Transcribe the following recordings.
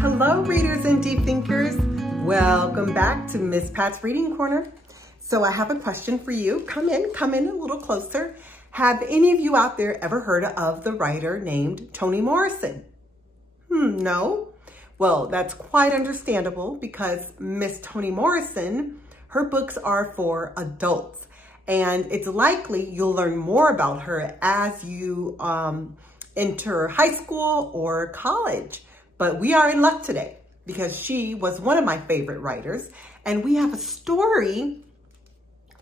Hello, readers and deep thinkers. Welcome back to Miss Pat's Reading Corner. So I have a question for you. Come in a little closer. Have any of you out there ever heard of the writer named Toni Morrison? No? Well, that's quite understandable because Miss Toni Morrison, her books are for adults. And it's likely you'll learn more about her as you enter high school or college. But we are in luck today because she was one of my favorite writers. And we have a story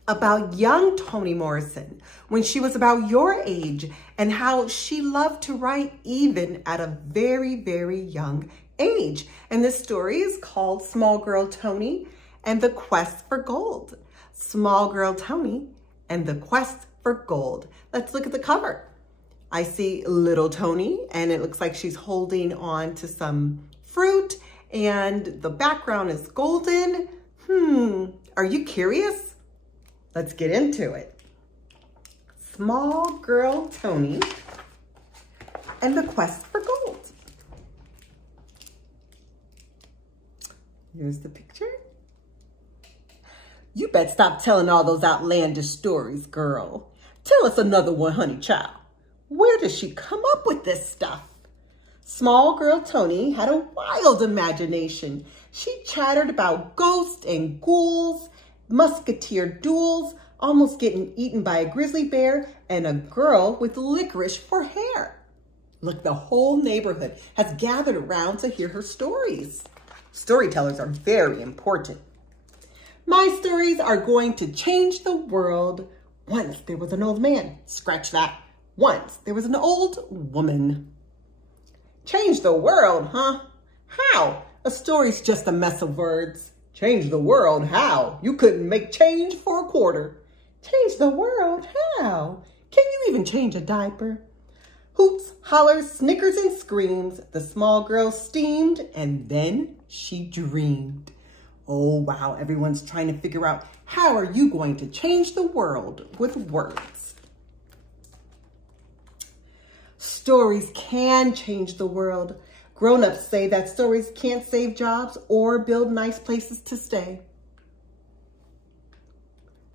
about young Toni Morrison when she was about your age and how she loved to write even at a very, very young age. And this story is called Small Girl Toni and the Quest for Gold. Small Girl Toni and the Quest for Gold. Let's look at the cover. I see little Toni, and it looks like she's holding on to some fruit, and the background is golden. Are you curious? Let's get into it. Small Girl Toni and the Quest for Gold. Here's the picture. You bet stop telling all those outlandish stories, girl. Tell us another one, honey child. Where does she come up with this stuff? Small Girl Toni had a wild imagination. She chattered about ghosts and ghouls, musketeer duels, almost getting eaten by a grizzly bear, and a girl with licorice for hair. Look, the whole neighborhood has gathered around to hear her stories. Storytellers are very important. My stories are going to change the world. Once there was an old man. Scratch that. Once there was an old woman. Change the world, huh? How? A story's just a mess of words. Change the world, how? You couldn't make change for a quarter. Change the world, how? Can you even change a diaper? Hoots, hollers, snickers, and screams. The small girl steamed, and then she dreamed. Oh, wow, everyone's trying to figure out how are you going to change the world with words. Stories can change the world. Grown-ups say that stories can't save jobs or build nice places to stay.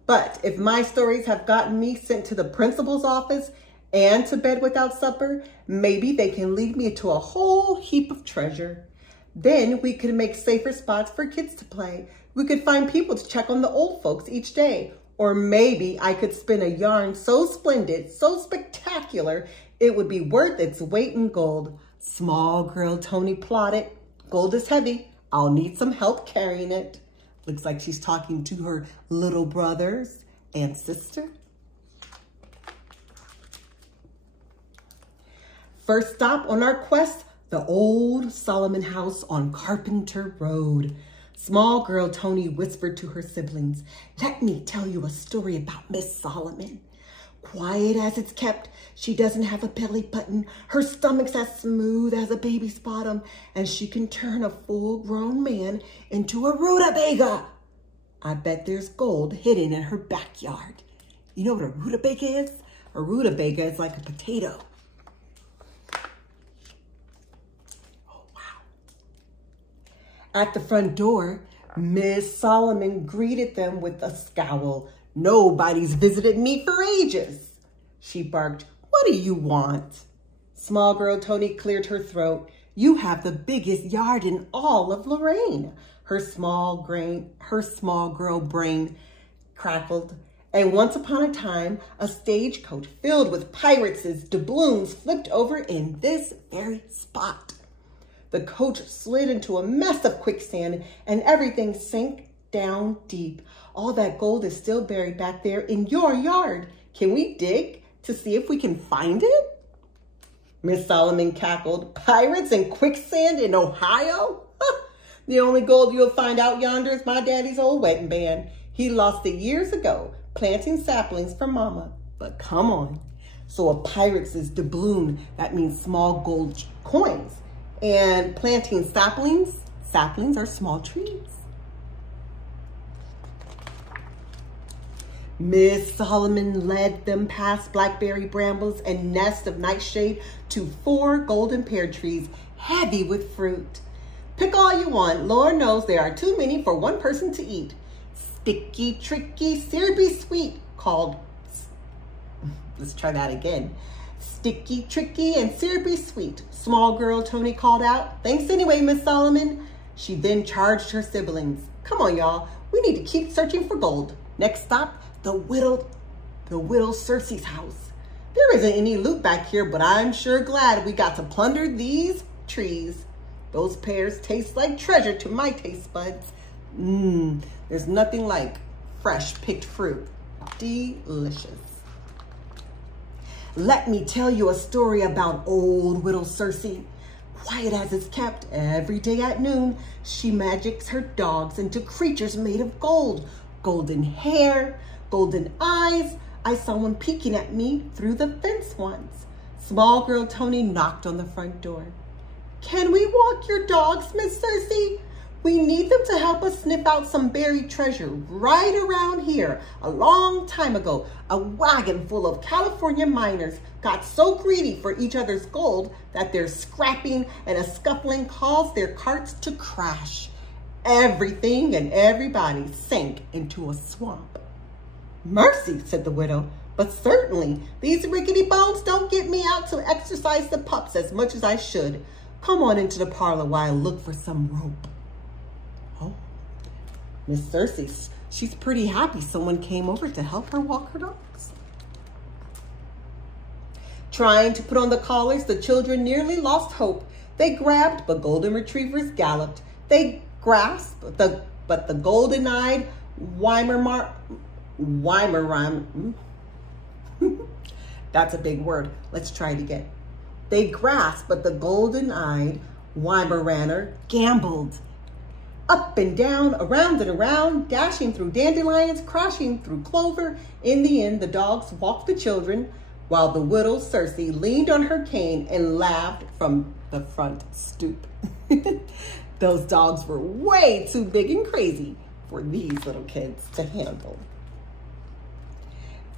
But if my stories have gotten me sent to the principal's office and to bed without supper, maybe they can lead me to a whole heap of treasure. Then we could make safer spots for kids to play. We could find people to check on the old folks each day. Or maybe I could spin a yarn so splendid, so spectacular, it would be worth its weight in gold. Small Girl Toni plotted. Gold is heavy. I'll need some help carrying it. Looks like she's talking to her little brothers and sister. First stop on our quest, the old Solomon house on Carpenter Road. Small Girl Toni whispered to her siblings, "Let me tell you a story about Miss Solomon. Quiet as it's kept, she doesn't have a belly button. Her stomach's as smooth as a baby's bottom, and she can turn a full-grown man into a rutabaga. I bet there's gold hidden in her backyard." You know what a rutabaga is? A rutabaga is like a potato. At the front door, Miss Solomon greeted them with a scowl. "Nobody's visited me for ages." She barked, "What do you want?" Small Girl Toni cleared her throat. "You have the biggest yard in all of Lorraine." Her small girl brain crackled. And once upon a time, a stagecoach filled with pirates' doubloons flipped over in this very spot. The coach slid into a mess of quicksand and everything sank down deep. All that gold is still buried back there in your yard. Can we dig to see if we can find it? Miss Solomon cackled. "Pirates and quicksand in Ohio? The only gold you'll find out yonder is my daddy's old wedding band. He lost it years ago, planting saplings for Mama. But come on." So a pirate's doubloon, that means small gold coins. And planting saplings are small trees. Miss Solomon led them past blackberry brambles and nests of nightshade to 4 golden pear trees, heavy with fruit. Pick all you want. Lord knows there are too many for one person to eat. Sticky, tricky, syrupy, sweet, called, let's try that again. Sticky, tricky, and syrupy, sweet. Small girl Toni called out. Thanks anyway, Miss Solomon. She then charged her siblings. Come on, y'all. We need to keep searching for gold. Next stop, the widow Circe's house. There isn't any loot back here, but I'm sure glad we got to plunder these trees. Those pears taste like treasure to my taste buds. There's nothing like fresh picked fruit. Delicious. Let me tell you a story about old widow Circe. Quiet as it's kept, every day at noon, she magics her dogs into creatures made of gold. Golden hair, golden eyes. I saw one peeking at me through the fence once. Small girl Toni knocked on the front door. Can we walk your dogs, Miss Circe? We need them to help us sniff out some buried treasure right around here. A long time ago, a wagon full of California miners got so greedy for each other's gold that their scrapping and a scuffling caused their carts to crash. Everything and everybody sank into a swamp. Mercy, said the widow, but certainly these rickety bones don't get me out to exercise the pups as much as I should. Come on into the parlor while I look for some rope. Oh, Miss Circe, she's pretty happy someone came over to help her walk her dogs. Trying to put on the collars, the children nearly lost hope. They grabbed, but golden retrievers galloped. They grasped, but the golden-eyed that's a big word. Let's try it again. They grasped, but the golden-eyed Weimaraner gambled. Up and down, around and around, dashing through dandelions, crashing through clover. In the end, the dogs walked the children, while the widow Circe leaned on her cane and laughed from the front stoop. Those dogs were way too big and crazy for these little kids to handle.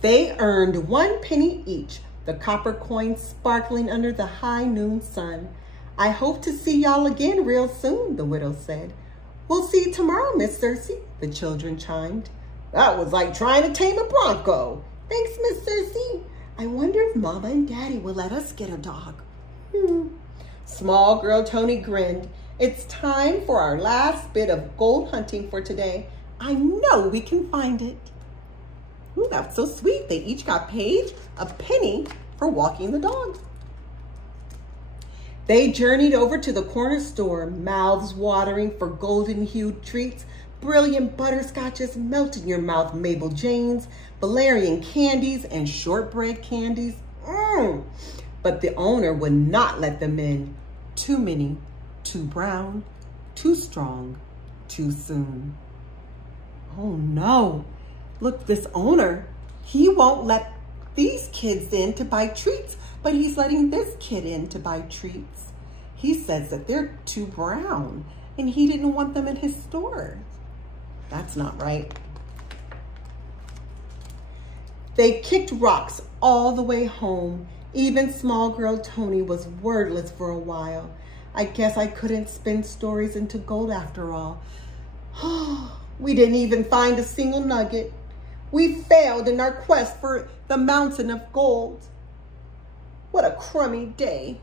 They earned 1 penny each, the copper coins sparkling under the high noon sun. I hope to see y'all again real soon, the widow said. We'll see you tomorrow, Miss Circe, the children chimed. That was like trying to tame a bronco. Thanks, Miss Circe. I wonder if Mama and Daddy will let us get a dog. Small girl Toni grinned. It's time for our last bit of gold hunting for today. I know we can find it. Ooh, that's so sweet. They each got paid a penny for walking the dog. They journeyed over to the corner store, mouths watering for golden-hued treats, brilliant butterscotches, melt-in-your-mouth Mabel Janes, valerian candies, and shortbread candies. But the owner would not let them in. Too many, too brown, too strong, too soon. Oh no. Look, this owner, he won't let these kids in to buy treats, but he's letting this kid in to buy treats. He says that they're too brown and he didn't want them in his store. That's not right. They kicked rocks all the way home. Even small girl Toni was wordless for a while. I guess I couldn't spin stories into gold after all. We didn't even find a single nugget. We failed in our quest for the mountain of gold. What a crummy day.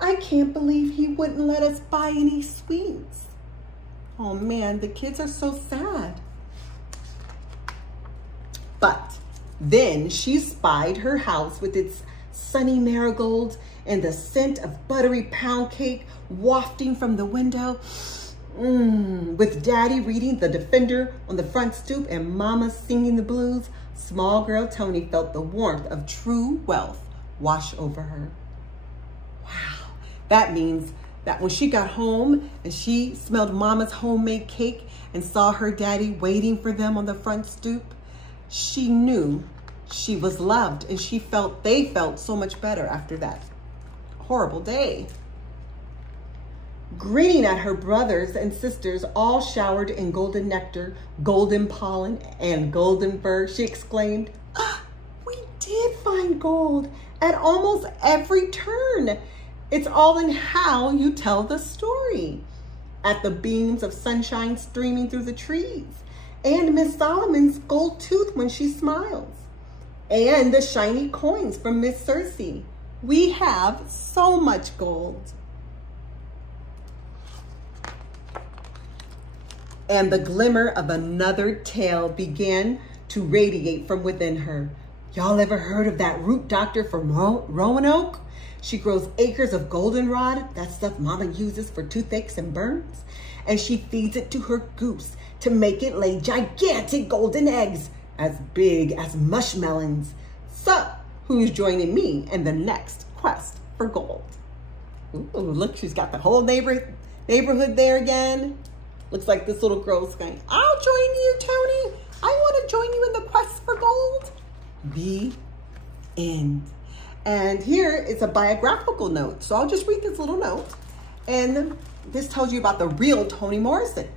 I can't believe he wouldn't let us buy any sweets. Oh man, the kids are so sad. But then she spied her house with its sunny marigolds and the scent of buttery pound cake wafting from the window. With Daddy reading The Defender on the front stoop and Mama singing the blues, small girl Toni felt the warmth of true wealth wash over her. Wow, that means that when she got home and she smelled Mama's homemade cake and saw her daddy waiting for them on the front stoop, she knew she was loved, and they felt so much better after that horrible day. Grinning at her brothers and sisters, all showered in golden nectar, golden pollen, and golden fur, she exclaimed, "We did find gold at almost every turn. It's all in how you tell the story. At the beams of sunshine streaming through the trees, and Miss Solomon's gold tooth when she smiles, and the shiny coins from Miss Circe. We have so much gold. And the glimmer of another tale began to radiate from within her. Y'all ever heard of that root doctor from Roanoke? She grows acres of goldenrod, that stuff Mama uses for toothaches and burns, and she feeds it to her goose to make it lay gigantic golden eggs as big as mushmelons. So, who's joining me in the next quest for gold? Ooh, look, she's got the whole neighborhood there again. Looks like this little girl's going, I'll join you, Toni. I want to join you in the quest for gold. The end. And here is a biographical note. So I'll just read this little note. And this tells you about the real Toni Morrison.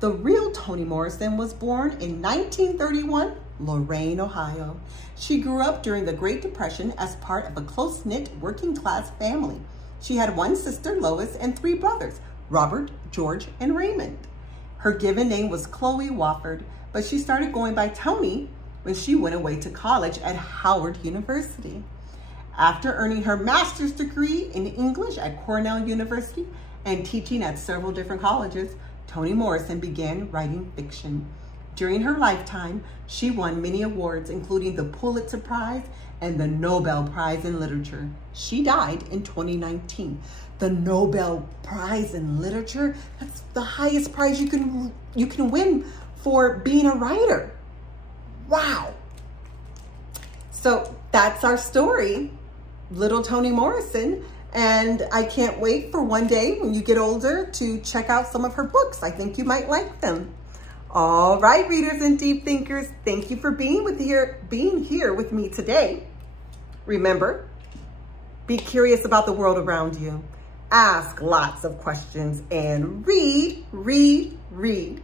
The real Toni Morrison was born in 1931, Lorain, Ohio. She grew up during the Great Depression as part of a close-knit working-class family. She had one sister, Lois, and three brothers, Robert, George, and Raymond. Her given name was Chloe Wofford, but she started going by Toni when she went away to college at Howard University. After earning her master's degree in English at Cornell University and teaching at several different colleges, Toni Morrison began writing fiction. During her lifetime, she won many awards, including the Pulitzer Prize and the Nobel Prize in Literature. She died in 2019. The Nobel Prize in Literature, that's the highest prize you can win for being a writer. Wow. So that's our story, little Toni Morrison. And I can't wait for one day when you get older to check out some of her books. I think you might like them. All right, readers and deep thinkers, thank you for being here with me today. Remember, be curious about the world around you. Ask lots of questions and read, read, read.